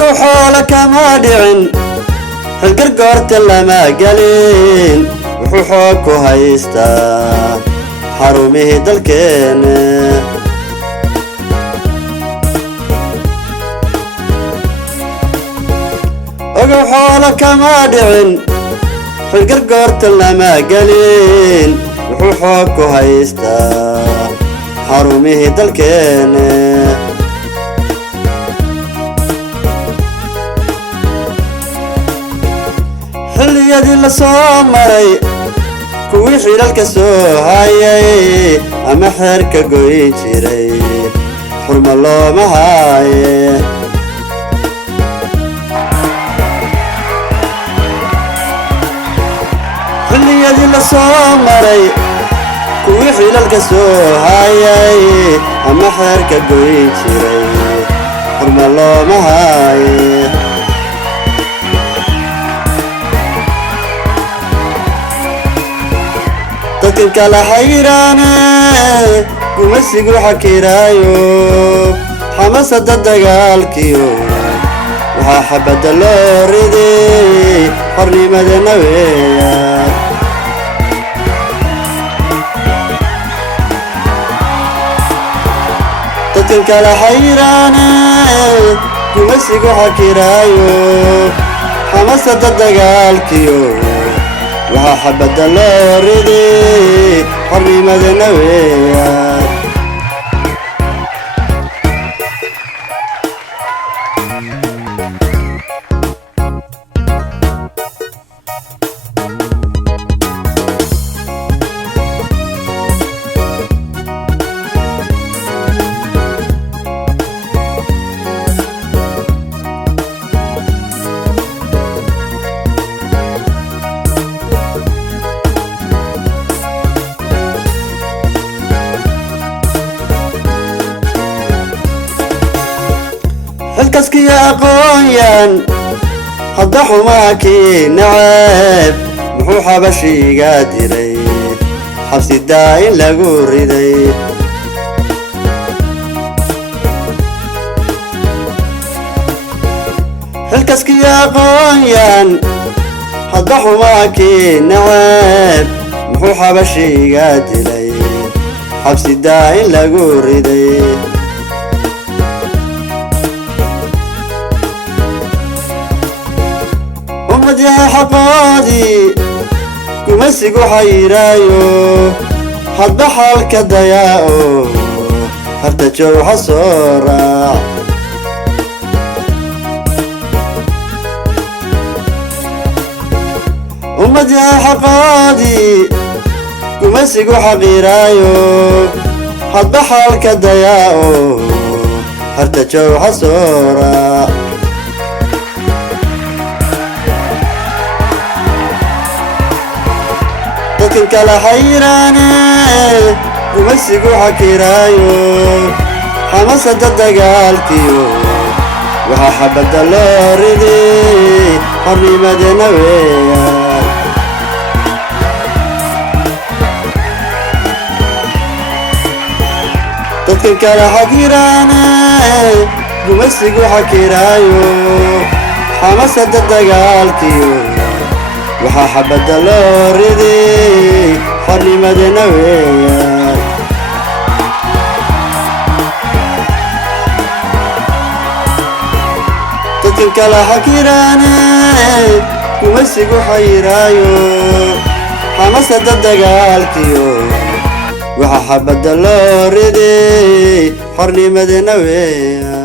وحولك ما دعن القرقورت لما قالين وحوحوك وهيستا حرومه دلكين وحولك ما دعن القرقورت لما قالين وحوحوك وهيستا حرومه دلكين xilliyadii la soo maray kuwii xilalka soo hayay ama xeerka goyn jiray xurmo looma haaye xilliyadii la soo maray kuwii xilalka soo hayay ama xeerka goyn jiray xurmo looma haaye dadkan kala xayiraane gumasigu xakiraayo xamasada dagaalkiyo waxaa xabadda loo riday xornimadana weeyaan dadkan kala xayiraane gumasigu xakiraayo xamasada dagaalkiyo waxaa xabadda loo riday xornimadana weeyaan xilkaskii aqoonyan hadda xumaakii nacab muxuu xabashiiga dilay xabsi daa'in lagu riday xilkaskii aqoonyan hadda xumaakii nacab muxuu xabashiiga dilay xabsi daa'in lagu riday يا حقادي كمسك حيرايو حد بحالك ضياءو هرتا جو حصورا أمد يا حقادي كمسك حقيرايو حد بحالك ضياءو هرتا جو حصورا dadkan kala xayiraane gumasigu xakiraayo xamasada dagaalkiyo waxaa xabadda loo riday xornimadana weeyaan dadkan kala xayiraane gumasigu xakiraayo xamasada dagaalkiyo waxaa xabadda loo riday xornimadana weeyaan dadkan kala xakiraane gumasigu xayiraayo xamasada dagaalkiyo waxaa xabadda loo riday xornimadana weeyaan